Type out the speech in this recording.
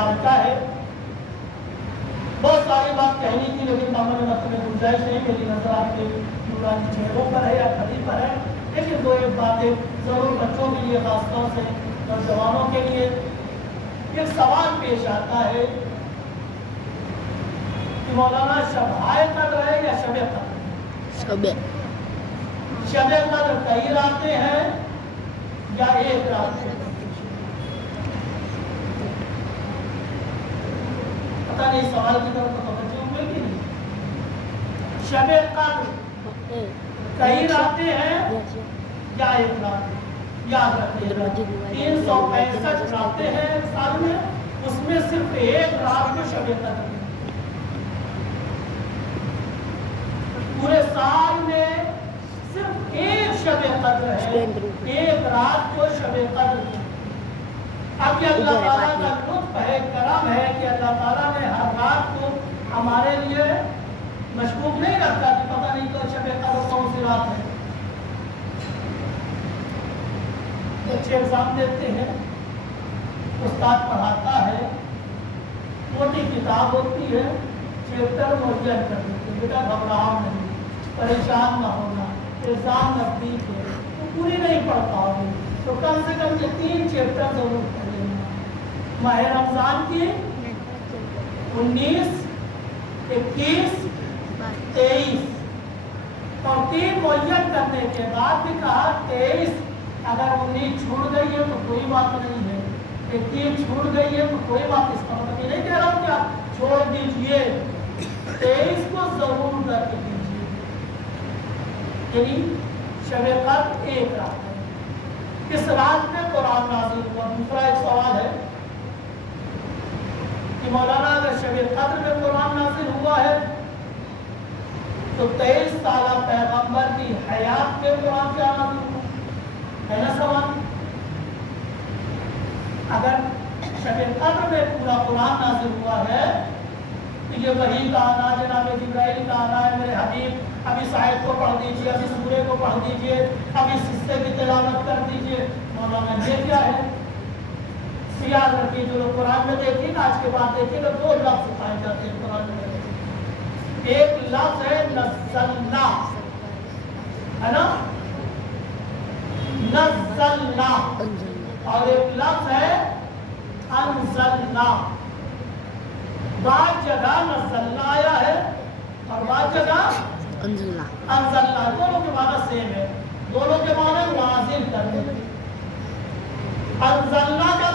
मुबारका है। बहुत सारी बात कहनी थी लेकिन दामन वक्त में गुंजाइश नहीं, मेरी नजर आपके नूरानी चेहरों पर है या खड़ी पर है। लेकिन दो एक बातें जरूर बच्चों के लिए, खासतौर से नौजवानों के लिए एक सवाल पेश आता है कि मौलाना शब-ए कद्र है या शब-ए कद्र? शब-ए कद्र कई रातें हैं या एक रात है? पता नहीं सवाल की तरफ तो तवज्जो हुई कि नहीं। शब-ए कद्र कई रातें हैं या एक रात है? याद रखिएगा 365 रातें हैं साल में, उसमें सिर्फ एक रात को शब-ए कद्र है। पूरे साल में सिर्फ एक शब-ए कद्र है, एक रात को शब-ए कद्र है। अब ये अल्लाह ताला का लुत्फ है, करम है कि अल्लाह ताला ने हर रात को हमारे लिए मशगूल नहीं रखा कि पता नहीं तो शब-ए कद्र कौन सी रात है। बच्चे एग्जाम देते हैं, उस्ताद पढ़ाता है, मोटी किताब होती है, चैप्टर मुहैया कर देते हैं, बेटा घबराओ नहीं, परेशान ना होना, एग्जाम नजदीक है तो पूरी नहीं पढ़ पाओगे, तो कम से कम ये 3 चैप्टर जरूर पढ़ लेना। माह रमजान की 19, 21, 23 और 3 मुहैया करने के बाद भी कहा 23, अगर 19 छूट गई है तो कोई बात नहीं है, 21 छूट गई है तो कोई बात, इसका मतलब ये नहीं कह रहा हूँ कि आप छोड़ दीजिए, 23 को जरूर कर दीजिए। यानी शब-ए कद्र एक रात है, इस रात में कुरान नाज़िल हुआ। दूसरा एक सवाल है कि मौलाना अगर शब-ए कद्र में कुरान नाज़िल हुआ है तो 23 साल पैगंबर की हयात में कुरान क्या नाज़िल हुआ है ना सवाल। अगर शब-ए कद्र में पूरा कुरान नाज़िल हुआ है तो ये वही का आना, जनाब जिब्राइल का आना है, मेरे हबीब अभी साहिब को पढ़ दीजिए, अभी सूरे को पढ़ दीजिए, अभी हिस्से की तिलावत कर दीजिए, मौलाना ये क्या है? याद रखिए, जो लोग कुरान में देखिए ना, आज के बाद देखिए तो 2 लफ्ज पाए जाते हैं कुरान में। एक लफ्ज है नज़्ज़लना, है ना, नज़्ज़लना, और एक लफ्ज है अंज़लना। बाद जगह नज़्ज़लना आया है और बाद जगह अंज़लना, दोनों के माना सेम है, दोनों के माना नाज़िल करने। अंज़लना का